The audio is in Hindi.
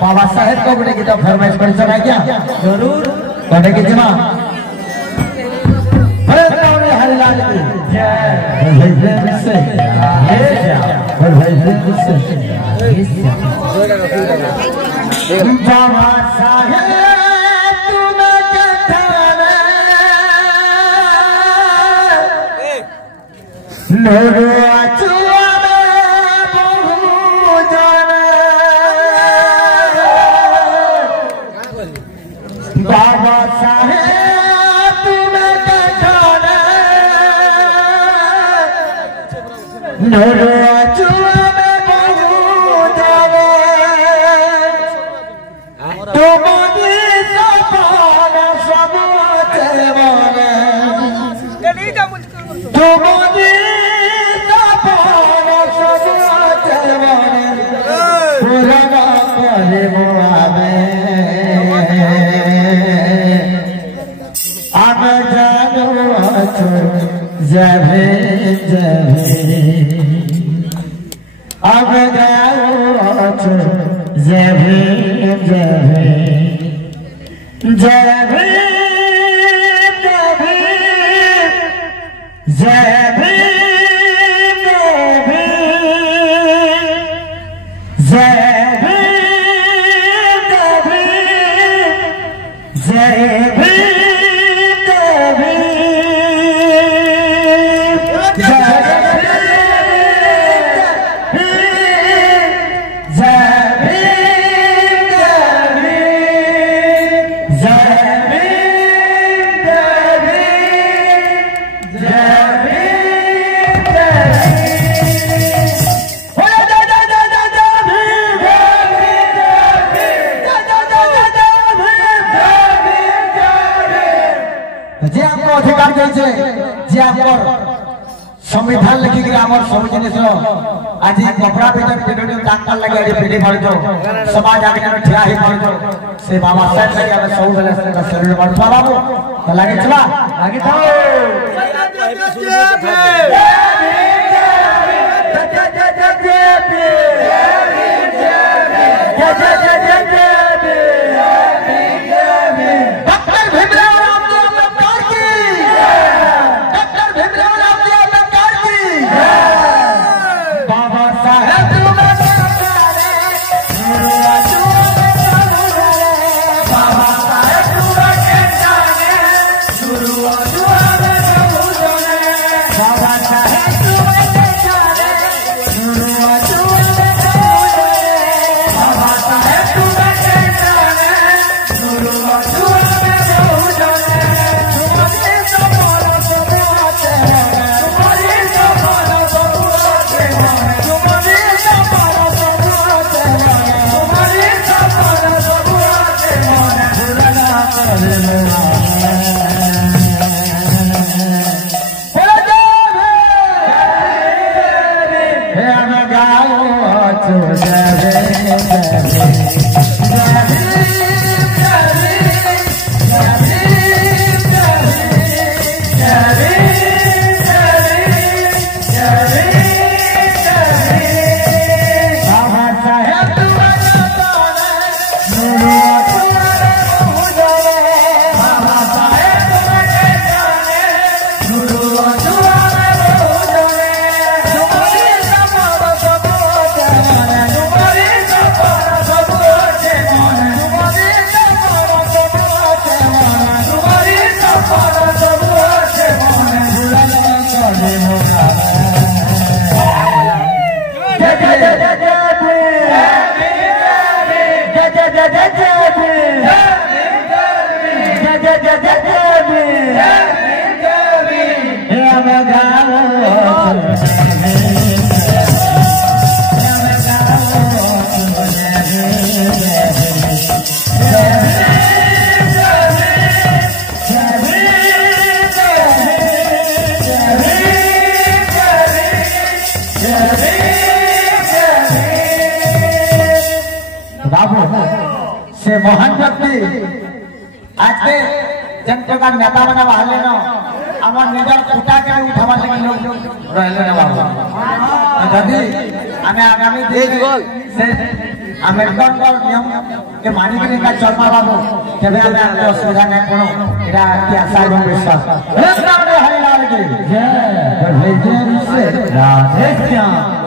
बाबा साहेब को गोटे गीत फरमाइश कर जरूर कटे कि जिमा हरिलाल की बाबा साहेब बाबा साहेब तुम्हें कहना नोरो चुआ में बहु जावे तुम्हारी सपना सब चलवाने तुम्हारी सपना सब चलवाने पुराना करे मुआवे जबे जबे अब जाओ जबे जबे जबे जबे जबे जबे जबे जबे संविधान लिखिक सब जिन आज कपड़ा पीछे टाकर लगे पीढ़ी पार समाज आगे ठिया ही पार से बाबा साहब लगे सब बेले शरीर बढ़ा बाबू लगे चला आगे से महान व्यक्ति आज के जन प्रकार नेता बना बाहर न আমার নিজের কুটাকে উঠাবার লাগে লোক রইলে না বাবু যদি আমি আগামী দিন সে আম্বেদকর নিয়ম কে মানি করে কাজ চলবা বাবু তবে আমি আর অসুবিধা নাই কোনো এটা কি আশা এবং বিশ্বাস রাধে হরি লাল কি জয় জয় জয় রাধে শ্যাম।